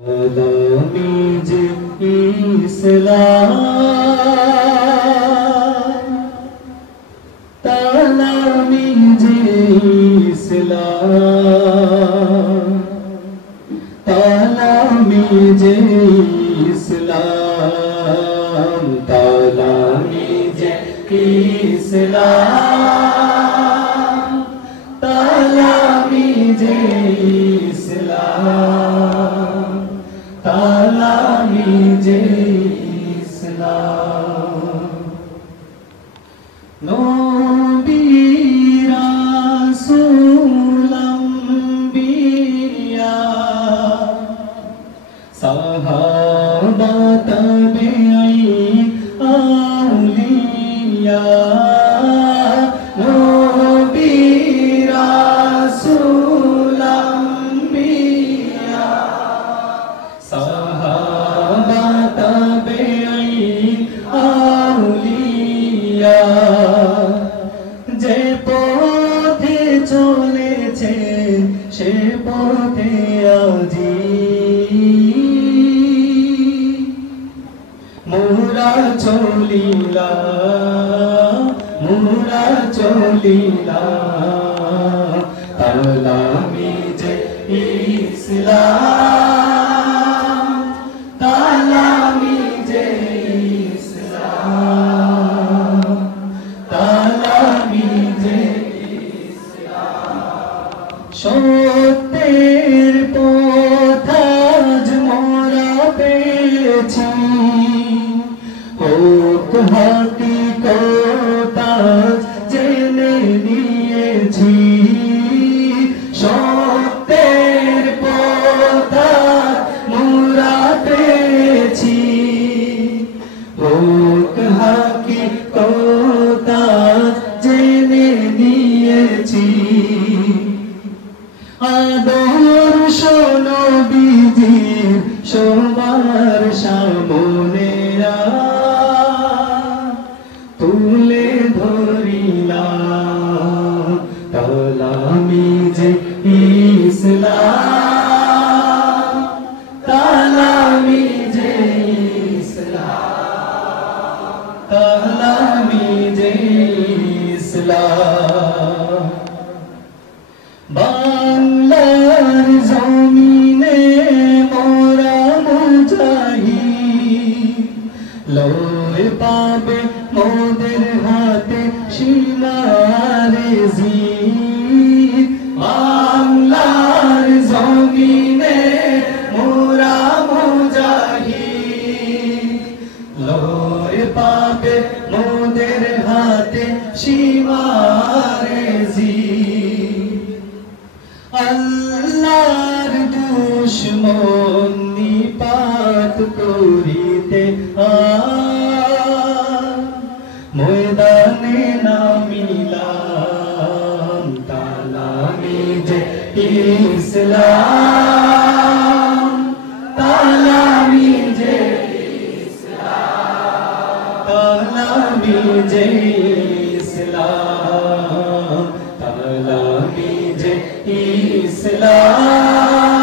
তালামিজ ইসলাম তালামিজ ইসলাম তালামিজ ইসলাম তালামিজ ইসলাম তালামিজ ইসলাম তালামিজ ইসলাম নবী রাসূল আম্বিয়া সাহাবা তাবেঈন আউলিয়া নবী রাসূল আম্বিয়া সাহাবা তাবেঈন আউলিয়া যে পথে চলেছে সে পথে আজি মোরা চলিলা তালামিজ ইসলাম তালামিজ ইসলাম তালামিজ ইসলাম সত্যের পথ আজ মোরা পেয়েছি হোক হাকিকত আজ জেনে নিয়েছি সত্যের পথ মোরা পেয়েছি হোক হাকিকত আজ জেনে নিয়েছি আদর্শ নবীজির সবার সামনে তুলে ধরিলাম তালামিজ ইসলাম তালামিজ ইসলাম তালামিজ ইসলাম বাংলার জমিনে মোরা মুজাহিদ লয় পাবে মোদের হাতে সীমারে জিদ বাংলার জমিনে মোরা মুজাহিদ লয় পাবে মোদের হাতে সীমারে জিদ আল্লাহর দুশমন নিপাত করিতে ময়দানে নামিলাম তালামিজ ইসলাম তালামিজ ইসলাম তালামিজ ইসলাম তালামিজ ইসলাম